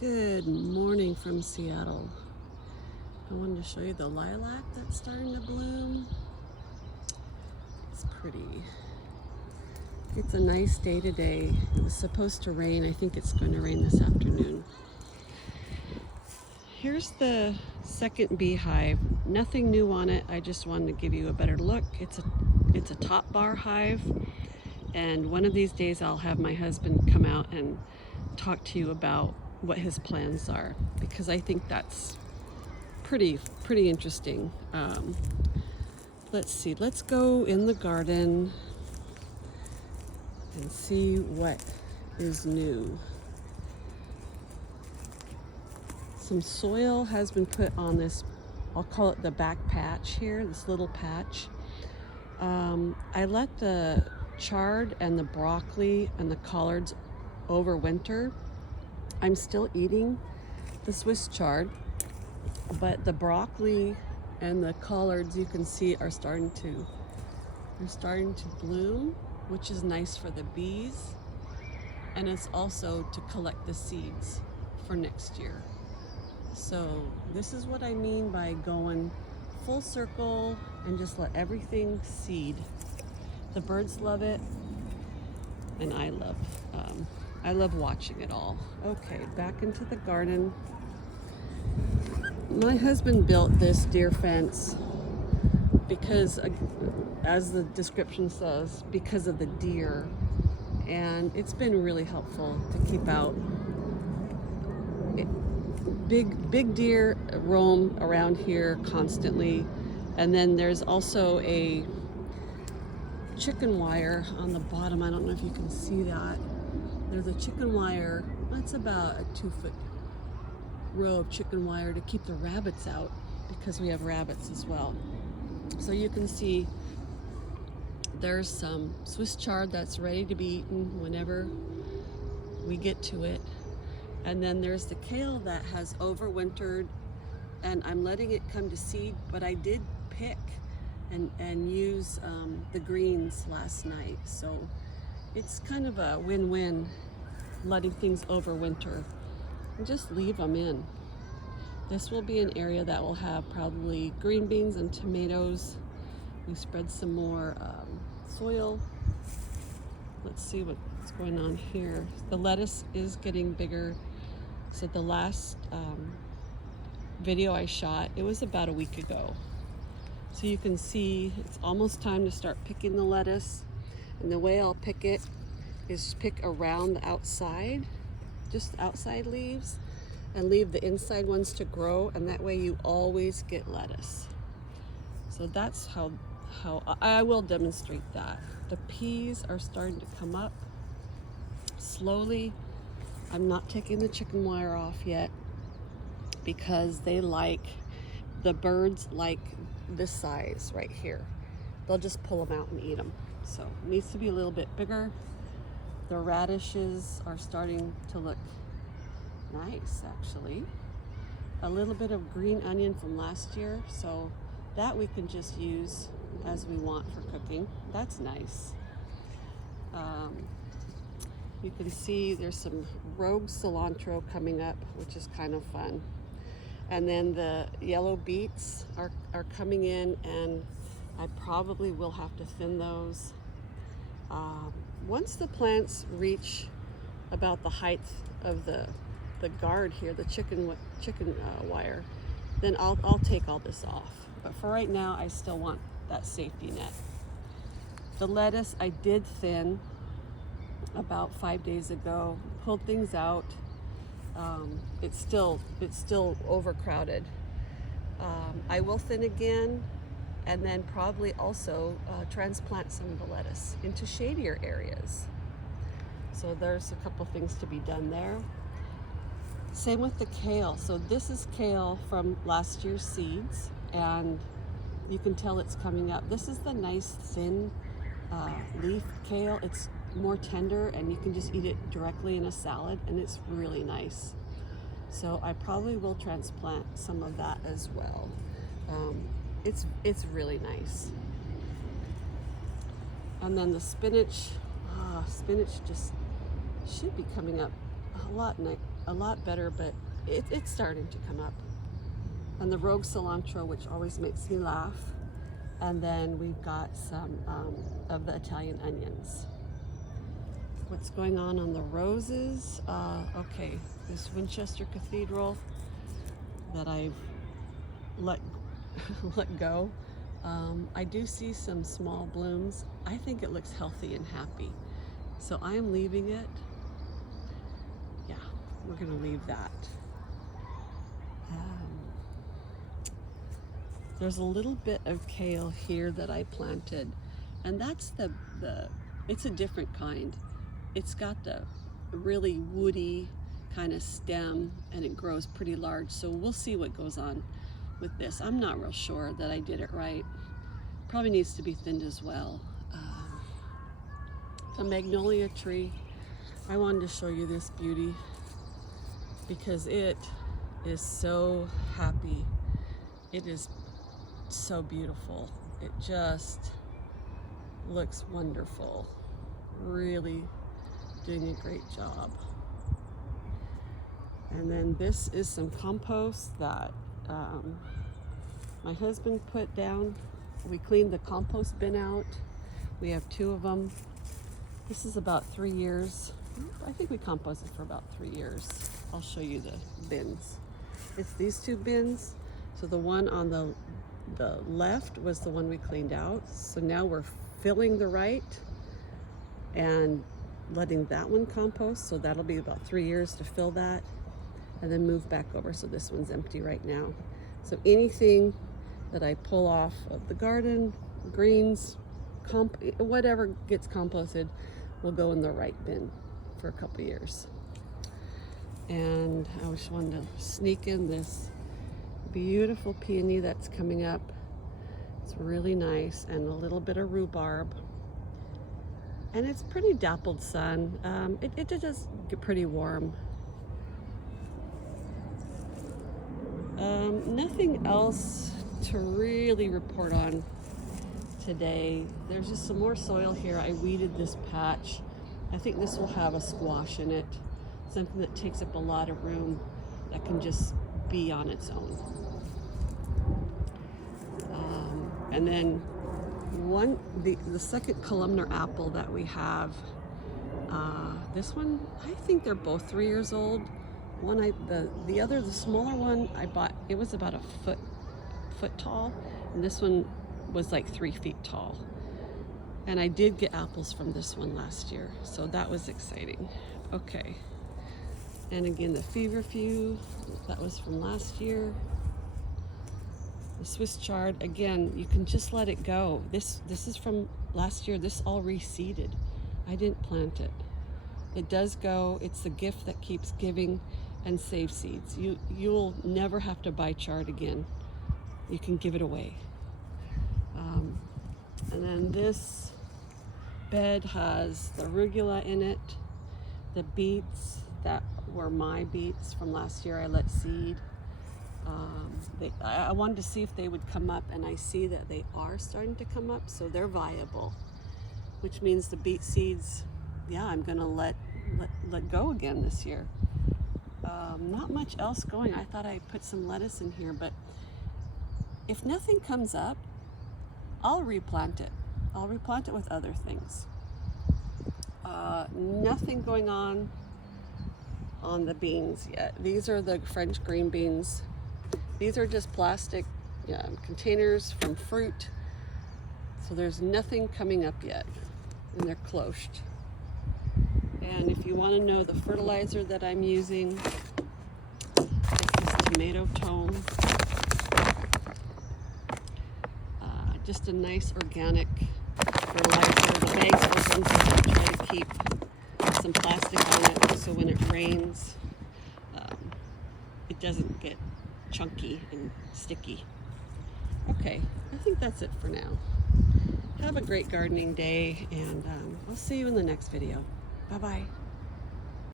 Good morning from Seattle. I wanted to show you the lilac that's starting to bloom. It's pretty. It's a nice day today. It was supposed to rain. I think it's going to rain this afternoon. Here's the second beehive. Nothing new on it. I just wanted to give you a better look. It's a top bar hive, and one of these days I'll have my husband come out and talk to you about what his plans are, because I think that's pretty interesting. Let's see, let's go in the garden and see what is new. Some soil has been put on this, I'll call it the back patch here, this little patch. I let the chard and the broccoli and the collards overwinter. I'm still eating the Swiss chard, but the broccoli and the collards, you can see, are starting to bloom, which is nice for the bees, and it's also to collect the seeds for next year. So this is what I mean by going full circle and just let everything seed. The birds love it, and I love watching it all. Okay, back into the garden. My husband built this deer fence because, as the description says, because of the deer, and it's been really helpful to keep out. Big deer roam around here constantly, and then there's also a chicken wire on the bottom. I don't know if you can see that. There's a chicken wire. That's about a 2-foot row of chicken wire to keep the rabbits out, because we have rabbits as well. So you can see there's some Swiss chard that's ready to be eaten whenever we get to it. And then there's the kale that has overwintered, and I'm letting it come to seed, but I did pick and use the greens last night. So it's kind of a win-win, letting things overwinter and just leave them in. This will be an area that will have probably green beans and tomatoes. We spread some more soil. Let's see what's going on here. The lettuce is getting bigger. So the last video I shot, it was about a week ago. So you can see it's almost time to start picking the lettuce. And the way I'll pick it is pick around the outside, just outside leaves, and leave the inside ones to grow, and that way you always get lettuce. So that's how I will demonstrate that. The peas are starting to come up slowly. I'm not taking the chicken wire off yet because the birds like this size right here. They'll just pull them out and eat them. So it needs to be a little bit bigger. The radishes are starting to look nice, actually. A little bit of green onion from last year, so that we can just use as we want for cooking. That's nice. You can see there's some rogue cilantro coming up, which is kind of fun. And then the yellow beets are coming in, and I probably will have to thin those. Once the plants reach about the height of the guard here, the chicken wire, then I'll take all this off. But for right now, I still want that safety net. The lettuce I did thin about 5 days ago, pulled things out. It's still overcrowded. I will thin again, and then probably also transplant some of the lettuce into shadier areas. So there's a couple things to be done there. Same with the kale. So this is kale from last year's seeds, and you can tell it's coming up. This is the nice thin leaf kale. It's more tender, and you can just eat it directly in a salad, and it's really nice. So I probably will transplant some of that as well. It's really nice. And then the spinach, spinach just should be coming up a lot a lot better, but it's starting to come up. And the rogue cilantro, which always makes me laugh. And then we've got some of the Italian onions. What's going on the roses? Okay, this Winchester Cathedral that I've let go. I do see some small blooms. I think it looks healthy and happy. So I am leaving it. Yeah, we're gonna leave that. There's a little bit of kale here that I planted, and that's it's a different kind. It's got the really woody kind of stem, and it grows pretty large, so we'll see what goes on with this. I'm not real sure that I did it right. Probably needs to be thinned as well. The magnolia tree, I wanted to show you this beauty because it is so happy. It is so beautiful. It just looks wonderful. Really doing a great job. And then this is some compost that my husband put down. We cleaned the compost bin out. We have 2 of them. This is about 3 years. I think we composted for about 3 years. I'll show you the bins. It's these 2 bins. So the one on the left was the one we cleaned out. So now we're filling the right and letting that one compost. So that'll be about 3 years to fill that and then move back over. So this one's empty right now. So anything that I pull off of the garden, greens, whatever gets composted will go in the right bin for a couple years. And I just wanted to sneak in this beautiful peony that's coming up. It's really nice, and a little bit of rhubarb. And it's pretty dappled sun. It does get pretty warm. Nothing else to really report on today. There's just some more soil here. I weeded this patch. I think this will have a squash in it. Something that takes up a lot of room that can just be on its own. And then the second columnar apple that we have, this one, I think they're both 3 years old. The smaller one I bought, it was about a foot tall, and this one was like 3 feet tall. And I did get apples from this one last year, so that was exciting. Okay, and again the feverfew, that was from last year. The Swiss chard, again, you can just let it go. This is from last year. This all reseeded. I didn't plant it. It does go. It's the gift that keeps giving and save seeds. You'll never have to buy chard again. You can give it away. And then this bed has the arugula in it, the beets that were my beets from last year I let seed. I wanted to see if they would come up, and I see that they are starting to come up, so they're viable, which means the beet seeds, yeah, I'm gonna let go again this year. Not much else going. I thought I put some lettuce in here, but if nothing comes up, I'll replant it. I'll replant it with other things. Nothing going on the beans yet. These are the French green beans. These are just plastic containers from fruit. So there's nothing coming up yet, and they're closed. And if you want to know the fertilizer that I'm using, this is tomato tome. Just a nice organic fertilizer. The bag's open, so I try to keep some plastic on it so when it rains, it doesn't get chunky and sticky. Okay, I think that's it for now. Have a great gardening day, and we'll see you in the next video. Bye-bye.